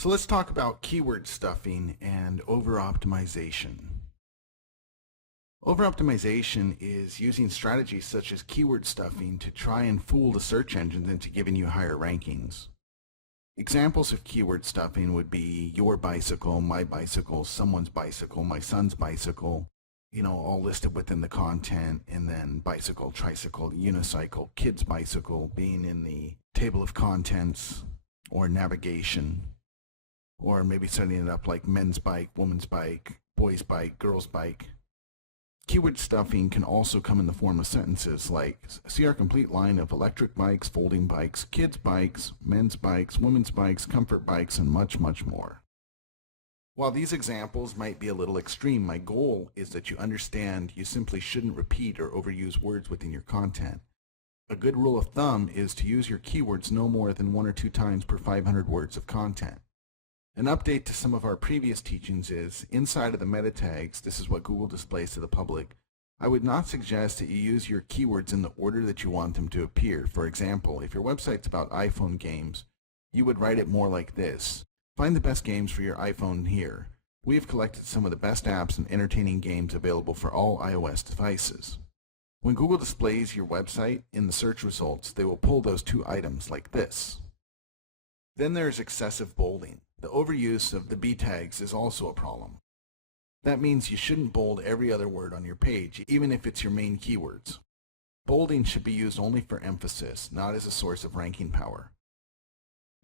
So let's talk about keyword stuffing and over-optimization. Over-optimization is using strategies such as keyword stuffing to try and fool the search engines into giving you higher rankings. Examples of keyword stuffing would be your bicycle, my bicycle, someone's bicycle, my son's bicycle, all listed within the content, and then bicycle, tricycle, unicycle, kid's bicycle being in the table of contents or navigation, or maybe setting it up like men's bike, woman's bike, boy's bike, girl's bike. Keyword stuffing can also come in the form of sentences like, see our complete line of electric bikes, folding bikes, kids' bikes, men's bikes, women's bikes, comfort bikes, and much, much more. While these examples might be a little extreme, my goal is that you understand you simply shouldn't repeat or overuse words within your content. A good rule of thumb is to use your keywords no more than 1 or 2 times per 500 words of content. An update to some of our previous teachings is, inside of the meta tags, this is what Google displays to the public. I would not suggest that you use your keywords in the order that you want them to appear. For example, if your website's about iPhone games, you would write it more like this. Find the best games for your iPhone here. We have collected some of the best apps and entertaining games available for all iOS devices. When Google displays your website in the search results, they will pull those 2 items like this. Then there's excessive bolding. The overuse of the B tags is also a problem. That means you shouldn't bold every other word on your page, even if it's your main keywords. Bolding should be used only for emphasis, not as a source of ranking power.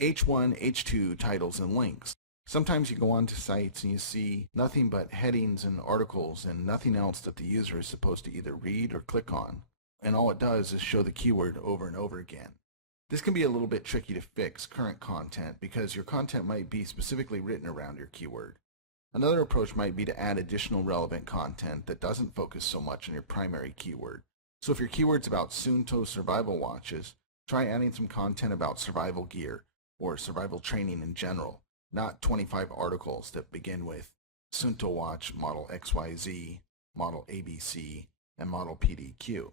H1, H2 titles and links. Sometimes you go onto sites and you see nothing but headings and articles and nothing else that the user is supposed to either read or click on, and all it does is show the keyword over and over again. This can be a little bit tricky to fix current content because your content might be specifically written around your keyword. Another approach might be to add additional relevant content that doesn't focus so much on your primary keyword. So if your keyword's about Suunto survival watches, try adding some content about survival gear or survival training in general, not 25 articles that begin with Suunto watch model XYZ, model ABC, and model PDQ.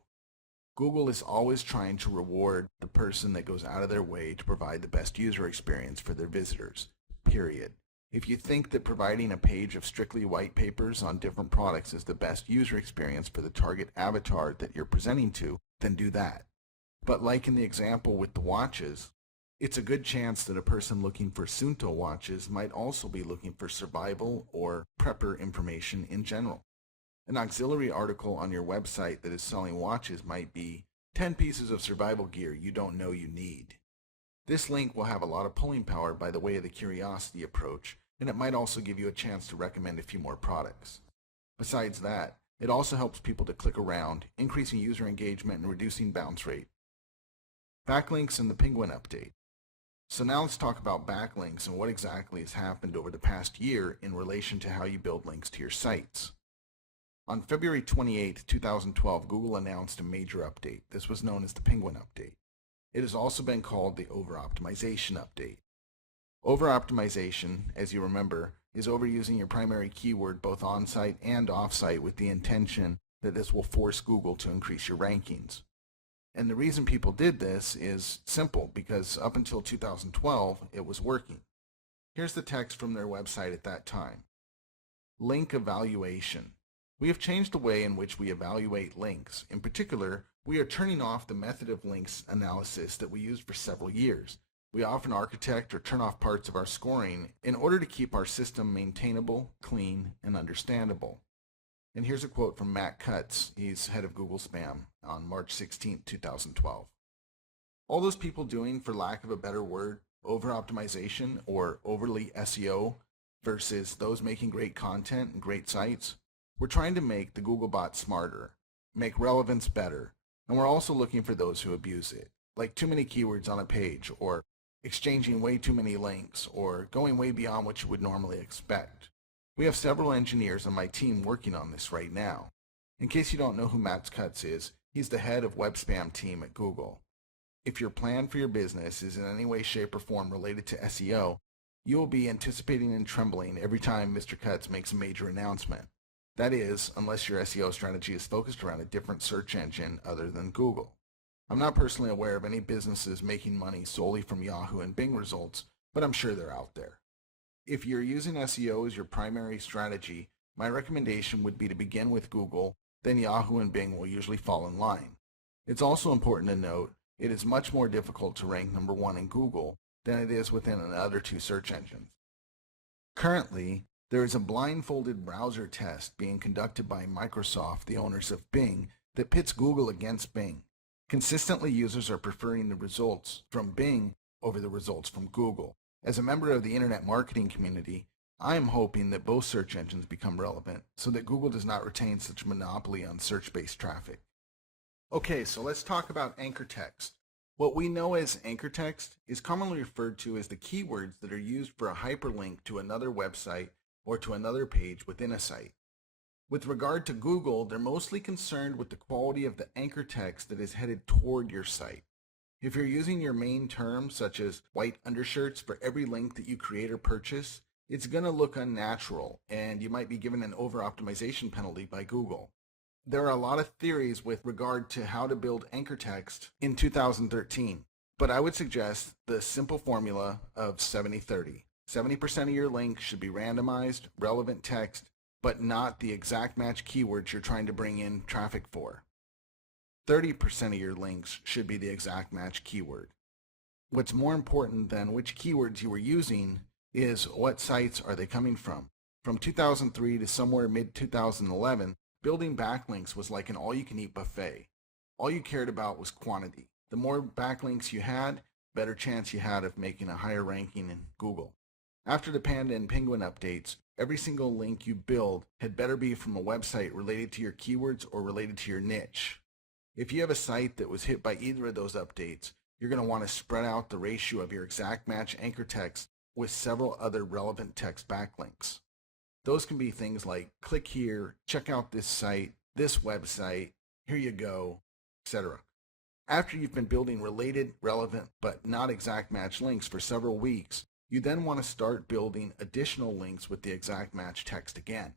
Google is always trying to reward the person that goes out of their way to provide the best user experience for their visitors, period. If you think that providing a page of strictly white papers on different products is the best user experience for the target avatar that you're presenting to, then do that. But like in the example with the watches, it's a good chance that a person looking for Suunto watches might also be looking for survival or prepper information in general. An auxiliary article on your website that is selling watches might be 10 pieces of survival gear you don't know you need. This link will have a lot of pulling power by the way of the curiosity approach, and it might also give you a chance to recommend a few more products. Besides that, it also helps people to click around, increasing user engagement and reducing bounce rate. Backlinks and the Penguin update. So now let's talk about backlinks and what exactly has happened over the past year in relation to how you build links to your sites. On February 28, 2012, Google announced a major update. This was known as the Penguin update. It has also been called the over-optimization update. Over-optimization, as you remember, is overusing your primary keyword both on-site and off-site with the intention that this will force Google to increase your rankings. And the reason people did this is simple, because up until 2012, it was working. Here's the text from their website at that time. Link evaluation. We have changed the way in which we evaluate links. In particular, we are turning off the method of links analysis that we used for several years. We often architect or turn off parts of our scoring in order to keep our system maintainable, clean, and understandable. And here's a quote from Matt Cutts. He's head of Google Spam on March 16, 2012. All those people doing, for lack of a better word, over-optimization or overly SEO versus those making great content and great sites, we're trying to make the Googlebot smarter, make relevance better, and we're also looking for those who abuse it, like too many keywords on a page, or exchanging way too many links, or going way beyond what you would normally expect. We have several engineers on my team working on this right now. In case you don't know who Matt Cutts is, he's the head of web spam team at Google. If your plan for your business is in any way, shape, or form related to SEO, you will be anticipating and trembling every time Mr. Cutts makes a major announcement. That is, unless your SEO strategy is focused around a different search engine other than Google. I'm not personally aware of any businesses making money solely from Yahoo and Bing results, but I'm sure they're out there. If you're using SEO as your primary strategy, my recommendation would be to begin with Google, then Yahoo and Bing will usually fall in line. It's also important to note it is much more difficult to rank number one in Google than it is within the other two search engines. Currently, there is a blindfolded browser test being conducted by Microsoft, the owners of Bing, that pits Google against Bing. Consistently, users are preferring the results from Bing over the results from Google. As a member of the internet marketing community, I am hoping that both search engines become relevant so that Google does not retain such a monopoly on search-based traffic. Okay, so let's talk about anchor text. What we know as anchor text is commonly referred to as the keywords that are used for a hyperlink to another website or to another page within a site. With regard to Google, they're mostly concerned with the quality of the anchor text that is headed toward your site. If you're using your main terms such as white undershirts for every link that you create or purchase, it's going to look unnatural and you might be given an over-optimization penalty by Google. There are a lot of theories with regard to how to build anchor text in 2013, but I would suggest the simple formula of 70-30. 70% of your links should be randomized, relevant text, but not the exact match keywords you're trying to bring in traffic for. 30% of your links should be the exact match keyword. What's more important than which keywords you were using is what sites are they coming from. From 2003 to somewhere mid-2011, building backlinks was like an all-you-can-eat buffet. All you cared about was quantity. The more backlinks you had, better chance you had of making a higher ranking in Google. After the Panda and Penguin updates, every single link you build had better be from a website related to your keywords or related to your niche. If you have a site that was hit by either of those updates, you're going to want to spread out the ratio of your exact match anchor text with several other relevant text backlinks. Those can be things like click here, check out this site, this website, here you go, etc. After you've been building related, relevant, but not exact match links for several weeks, you then want to start building additional links with the exact match text again.